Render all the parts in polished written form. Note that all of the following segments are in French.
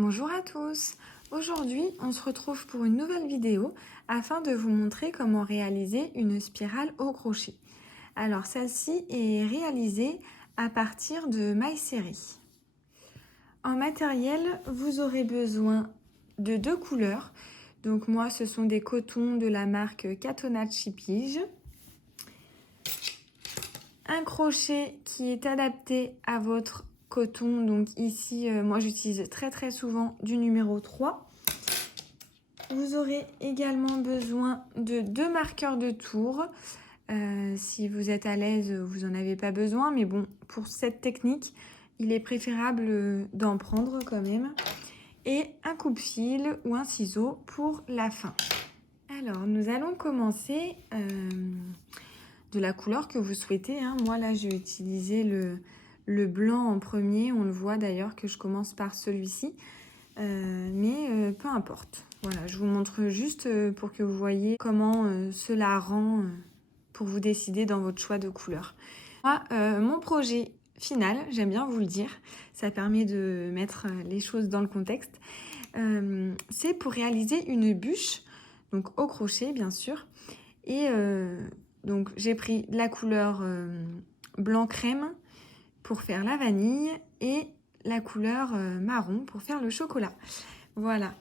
Bonjour à tous. Aujourd'hui, on se retrouve pour une nouvelle vidéo afin de vous montrer comment réaliser une spirale au crochet. Alors, celle-ci est réalisée à partir de mailles serrées. En matériel, vous aurez besoin de deux couleurs. Donc moi, ce sont des cotons de la marque Catonacci Pige. Un crochet qui est adapté à votre coton. Donc ici, moi j'utilise très souvent du numéro 3. Vous aurez également besoin de deux marqueurs de tour. Si vous êtes à l'aise, vous n'en avez pas besoin. Mais bon, pour cette technique, il est préférable d'en prendre quand même. Et un coupe-fil ou un ciseau pour la fin. Alors, nous allons commencer de la couleur que vous souhaitez. Moi, là, j'ai utilisé le blanc en premier. On le voit d'ailleurs que je commence par celui-ci. Mais peu importe. Voilà, je vous montre juste pour que vous voyez comment cela rend pour vous décider dans votre choix de couleur. Moi, mon projet final, j'aime bien vous le dire, ça permet de mettre les choses dans le contexte, c'est pour réaliser une bûche, donc au crochet bien sûr. Et donc j'ai pris la couleur blanc crème pour faire la vanille et la couleur marron pour faire le chocolat. Voilà,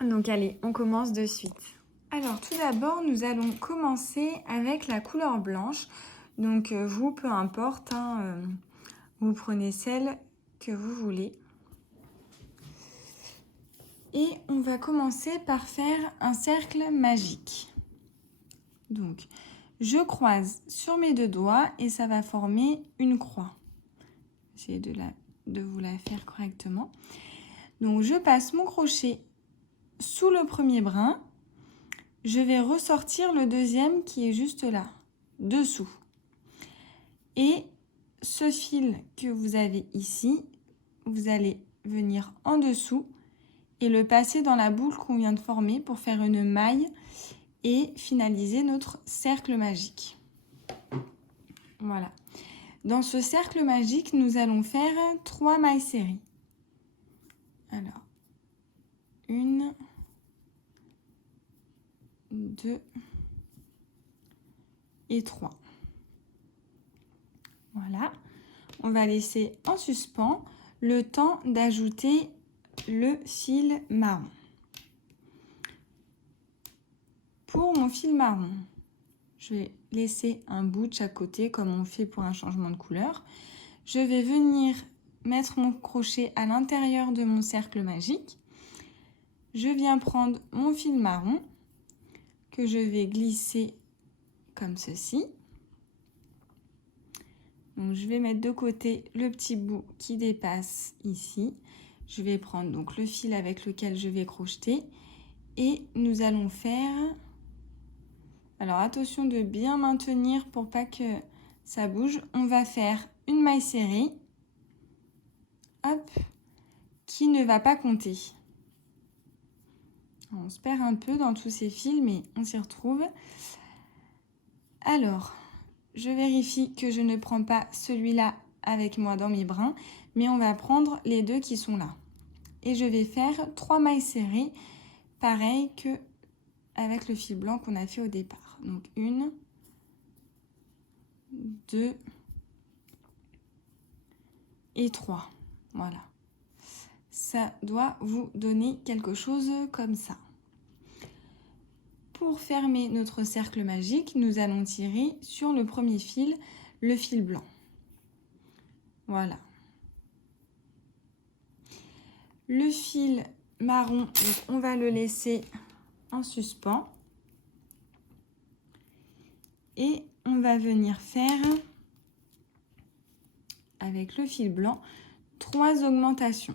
donc allez, on commence de suite. Alors tout d'abord, nous allons commencer avec la couleur blanche. Donc vous, peu importe, vous prenez celle que vous voulez. Et on va commencer par faire un cercle magique. Donc je croise sur mes deux doigts et ça va former une croix. Essayez de vous la faire correctement. Donc je passe mon crochet sous le premier brin. Je vais ressortir le deuxième qui est juste là, dessous. Et ce fil que vous avez ici, vous allez venir en dessous et le passer dans la boucle qu'on vient de former pour faire une maille et finaliser notre cercle magique. Voilà. Dans ce cercle magique, nous allons faire 3 mailles serrées. Alors, 1, 2 et 3. Voilà. On va laisser en suspens le temps d'ajouter le fil marron. Pour mon fil marron, je vais laisser un bout de chaque côté comme on fait pour un changement de couleur. Je vais venir mettre mon crochet à l'intérieur de mon cercle magique. Je viens prendre mon fil marron que je vais glisser comme ceci. Donc je vais mettre de côté le petit bout qui dépasse ici. Je vais prendre donc le fil avec lequel je vais crocheter et nous allons faire... Alors attention de bien maintenir pour pas que ça bouge. On va faire une maille serrée, hop, qui ne va pas compter. On se perd un peu dans tous ces fils, mais on s'y retrouve. Alors, je vérifie que je ne prends pas celui-là avec moi dans mes brins, mais on va prendre les deux qui sont là. Et je vais faire 3 mailles serrées, pareil que avec le fil blanc qu'on a fait au départ. Donc 1, 2 et 3. Voilà. Ça doit vous donner quelque chose comme ça. Pour fermer notre cercle magique, nous allons tirer sur le premier fil, le fil blanc. Voilà. Le fil marron, donc on va le laisser en suspens. Et on va venir faire, avec le fil blanc, 3 augmentations.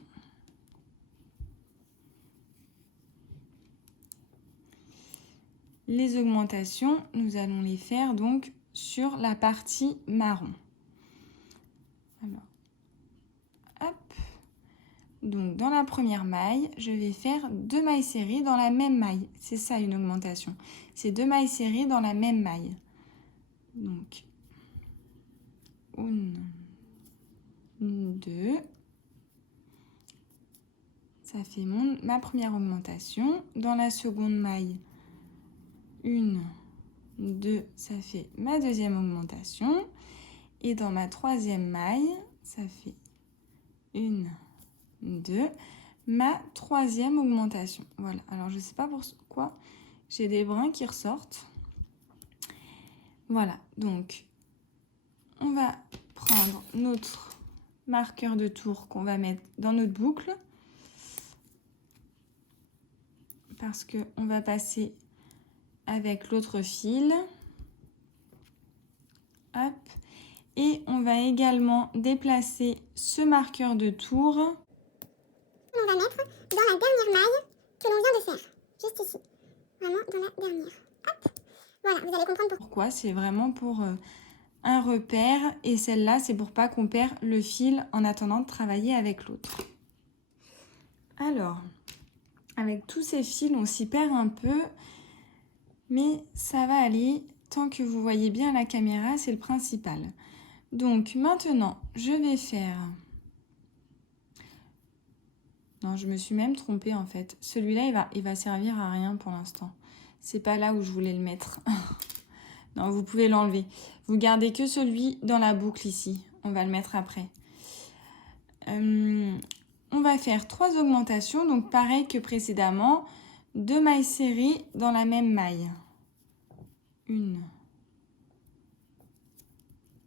Les augmentations, nous allons les faire donc sur la partie marron. Alors, hop. Donc dans la première maille, je vais faire 2 mailles serrées dans la même maille. C'est ça une augmentation. C'est 2 mailles serrées dans la même maille. Donc, 1, 2. ça fait ma première augmentation. Dans la seconde maille, 1, 2, ça fait ma deuxième augmentation. Et dans ma troisième maille, ça fait 1, 2, ma troisième augmentation. Voilà, alors je ne sais pas pourquoi j'ai des brins qui ressortent. Voilà, donc on va prendre notre marqueur de tour qu'on va mettre dans notre boucle parce qu'on va passer avec l'autre fil. Hop. Et on va également déplacer ce marqueur de tour. On va mettre dans la dernière maille que l'on vient de faire, juste ici. Vraiment dans la dernière. Hop. Voilà, vous allez comprendre pourquoi. C'est vraiment pour un repère et celle-là, c'est pour pas qu'on perd le fil en attendant de travailler avec l'autre. Alors, avec tous ces fils, on s'y perd un peu, mais ça va aller. Tant que vous voyez bien la caméra, c'est le principal. Donc maintenant, je vais faire... Non, je me suis même trompée en fait. Celui-là, il va servir à rien pour l'instant. C'est pas là où je voulais le mettre. Non, vous pouvez l'enlever. Vous gardez que celui dans la boucle ici. On va le mettre après. On va faire 3 augmentations. Donc pareil que précédemment. 2 mailles serrées dans la même maille. 1,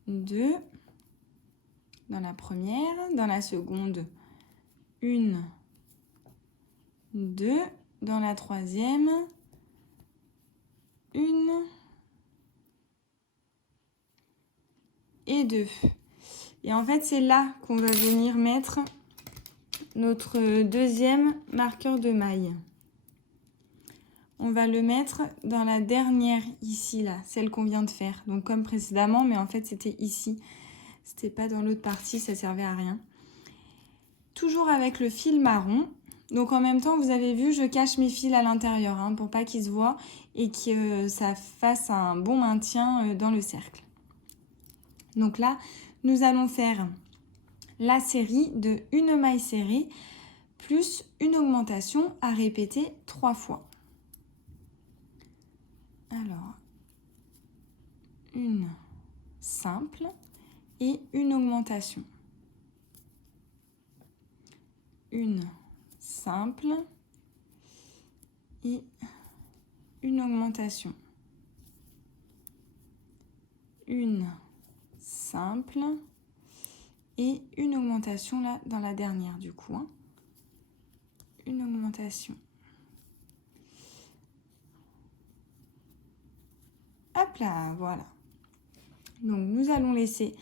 2. Dans la première. Dans la seconde. 1, 2. Dans la troisième. 1 et 2. Et en fait, c'est là qu'on va venir mettre notre deuxième marqueur de maille. On va le mettre dans la dernière ici, là, celle qu'on vient de faire. Donc comme précédemment, mais en fait, c'était ici. C'était pas dans l'autre partie, ça servait à rien. Toujours avec le fil marron. Donc en même temps, vous avez vu, je cache mes fils à l'intérieur hein, pour pas qu'ils se voient et que ça fasse un bon maintien dans le cercle. Donc là, nous allons faire la série de une maille serrée plus une augmentation à répéter 3 fois. Alors, une simple et une augmentation. Une simple et une augmentation. Une simple et une augmentation là dans la dernière du coup. Hein. Une augmentation. Hop là, voilà. Donc nous allons laisser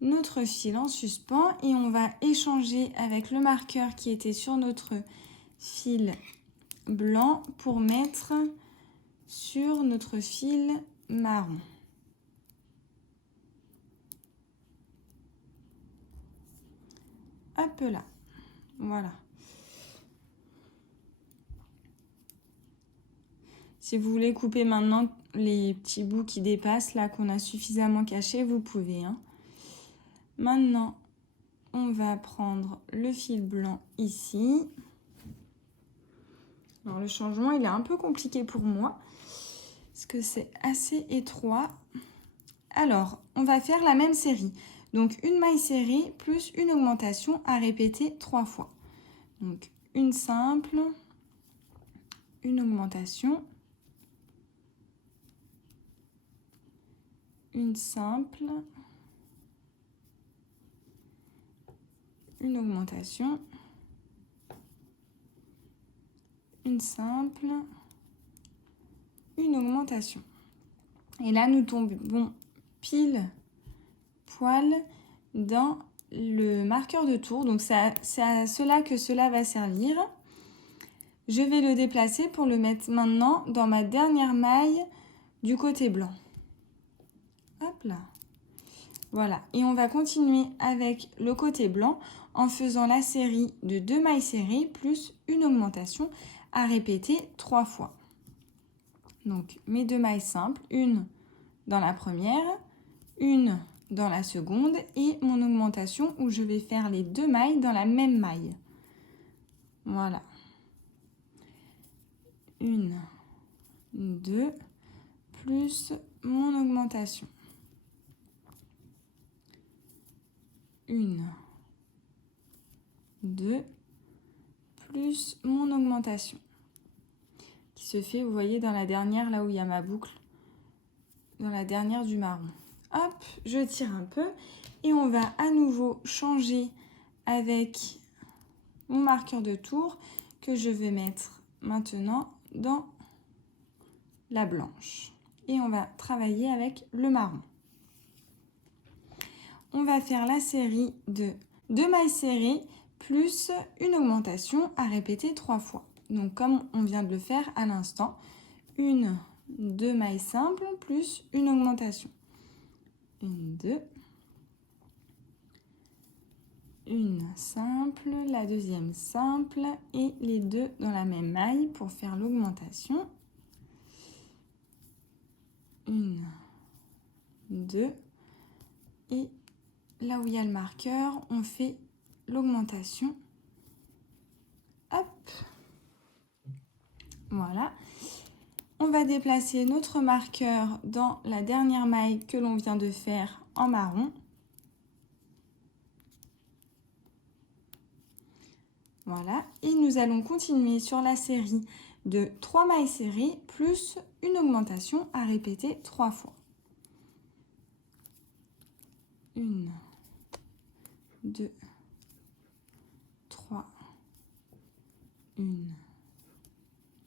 notre fil en suspens et on va échanger avec le marqueur qui était sur notre fil blanc pour mettre sur notre fil marron. Hop là, voilà. Si vous voulez couper maintenant les petits bouts qui dépassent, là qu'on a suffisamment cachés, vous pouvez. Hein. Maintenant, on va prendre le fil blanc ici. Alors le changement, il est un peu compliqué pour moi, parce que c'est assez étroit. Alors, on va faire la même série. Donc, une maille serrée plus une augmentation à répéter 3 fois. Donc, une simple, une augmentation, une simple, une augmentation, une simple, une augmentation. Et là, nous tombons pile poil dans le marqueur de tour. Donc, c'est à cela que cela va servir. Je vais le déplacer pour le mettre maintenant dans ma dernière maille du côté blanc. Hop là. Voilà. Et on va continuer avec le côté blanc en faisant la série de 2 mailles serrées plus une augmentation à répéter 3 fois. Donc, mes 2 mailles simples, une dans la première, une dans la seconde et mon augmentation où je vais faire les 2 mailles dans la même maille. Voilà. 1, 2, plus mon augmentation. 1, 2, plus mon augmentation. Qui se fait, vous voyez, dans la dernière, là où il y a ma boucle, dans la dernière du marron. Hop, je tire un peu et on va à nouveau changer avec mon marqueur de tour que je vais mettre maintenant dans la blanche. Et on va travailler avec le marron. On va faire la série de 2 mailles serrées plus une augmentation à répéter 3 fois. Donc comme on vient de le faire à l'instant, 1, 2 mailles simples plus une augmentation. 1, 2, une simple, la deuxième simple et les deux dans la même maille pour faire l'augmentation. 1, 2 et là où il y a le marqueur, on fait l'augmentation. Hop, voilà. On va déplacer notre marqueur dans la dernière maille que l'on vient de faire en marron. Voilà, et nous allons continuer sur la série de 3 mailles serrées plus une augmentation à répéter 3 fois. 1, 2, 3, 1,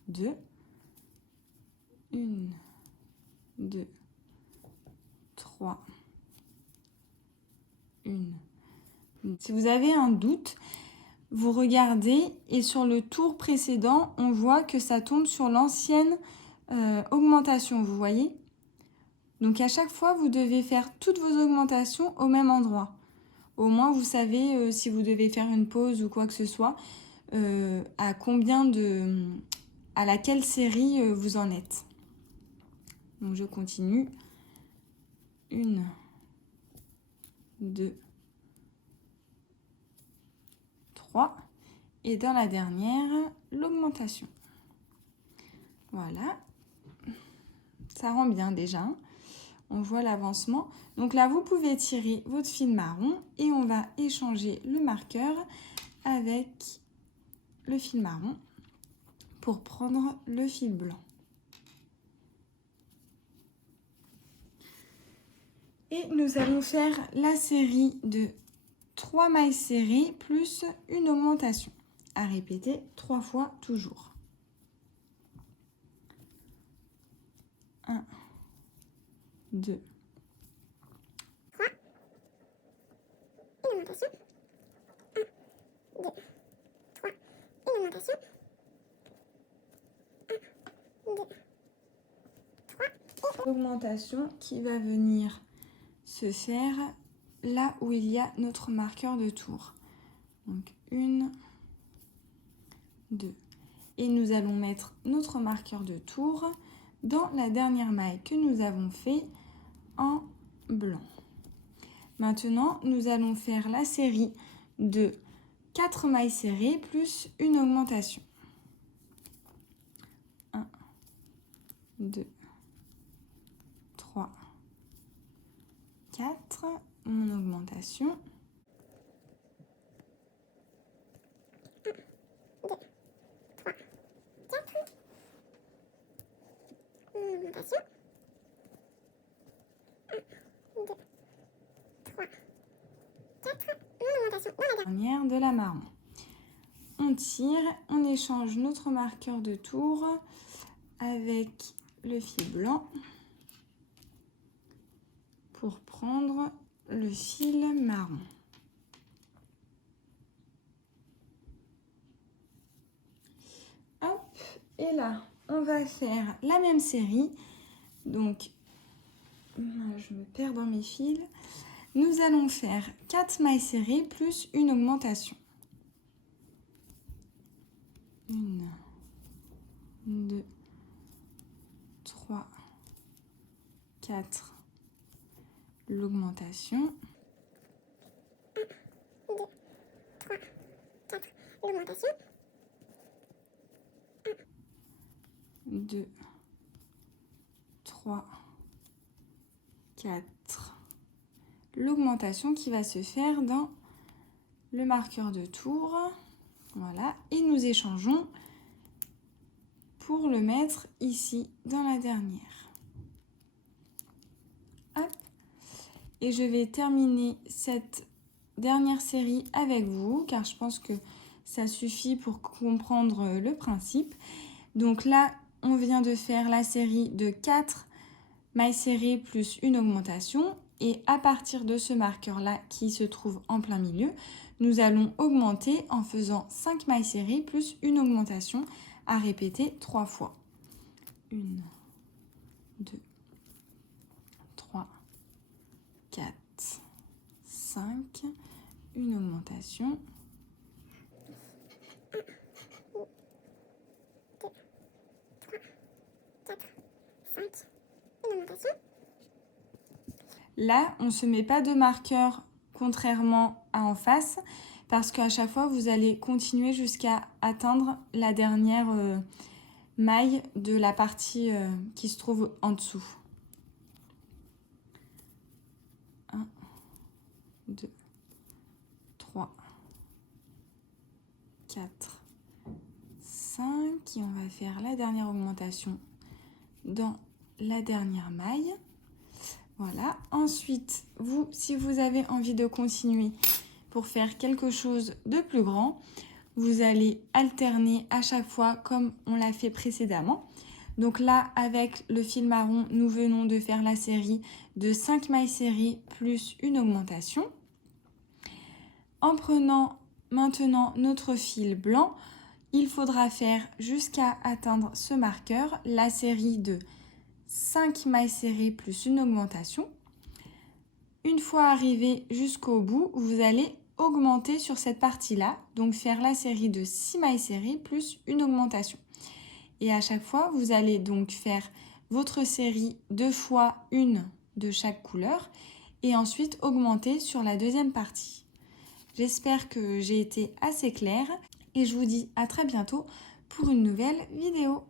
2, 1, 2, 3, 1. Si vous avez un doute, vous regardez et sur le tour précédent, on voit que ça tombe sur l'ancienne augmentation, vous voyez? Donc à chaque fois, vous devez faire toutes vos augmentations au même endroit. Au moins, vous savez si vous devez faire une pause ou quoi que ce soit, à laquelle série vous en êtes. Donc je continue. 1, 2, 3. Et dans la dernière, l'augmentation. Voilà. Ça rend bien déjà. On voit l'avancement. Donc là, vous pouvez tirer votre fil marron et on va échanger le marqueur avec le fil marron pour prendre le fil blanc. Et nous allons faire la série de 3 mailles serrées plus une augmentation à répéter 3 fois toujours. 1, 2, 3, une augmentation. 1, 2, 3, une augmentation. 1, 2, 3. L'augmentation qui va venir se faire là où il y a notre marqueur de tour. Donc 1, 2. Et nous allons mettre notre marqueur de tour dans la dernière maille que nous avons fait en blanc. Maintenant, nous allons faire la série de 4 mailles serrées plus une augmentation. 1, 2, 3, 4, mon augmentation. 1, 2, 3, 4. Mon augmentation. 1, 2, 3, 4. Mon augmentation. Dans la Dernière de la marron. On tire, on échange notre marqueur de tour avec le fil blanc pour prendre le fil marron. Hop, et là, on va faire la même série. Donc, je me perds dans mes fils. Nous allons faire 4 mailles serrées plus une augmentation. 1, 2, 3, 4. L'augmentation. 1, 2, 3, 4. L'augmentation. 2, 3, 4. L'augmentation qui va se faire dans le marqueur de tour. Voilà, et nous échangeons pour le mettre ici dans la dernière. Hop. Et je vais terminer cette dernière série avec vous, car je pense que ça suffit pour comprendre le principe. Donc là, on vient de faire la série de 4 mailles serrées plus une augmentation. Et à partir de ce marqueur-là qui se trouve en plein milieu, nous allons augmenter en faisant 5 mailles serrées plus une augmentation à répéter 3 fois. 1, 2, 3, 4, 5, une augmentation. 5, une augmentation. Là, on ne se met pas de marqueur contrairement à en face parce qu'à chaque fois, vous allez continuer jusqu'à atteindre la dernière maille de la partie qui se trouve en dessous. 1, 2, 3, 4, 5 et on va faire la dernière augmentation dans la dernière maille. Voilà. Ensuite, vous, si vous avez envie de continuer pour faire quelque chose de plus grand, vous allez alterner à chaque fois comme on l'a fait précédemment. Donc là, avec le fil marron, nous venons de faire la série de 5 mailles serrées plus une augmentation. En prenant maintenant notre fil blanc, il faudra faire jusqu'à atteindre ce marqueur la série de 5 mailles serrées plus une augmentation. Une fois arrivé jusqu'au bout, vous allez augmenter sur cette partie-là, donc faire la série de 6 mailles serrées plus une augmentation. Et à chaque fois, vous allez donc faire votre série 2 fois une de chaque couleur et ensuite augmenter sur la deuxième partie. J'espère que j'ai été assez claire et je vous dis à très bientôt pour une nouvelle vidéo.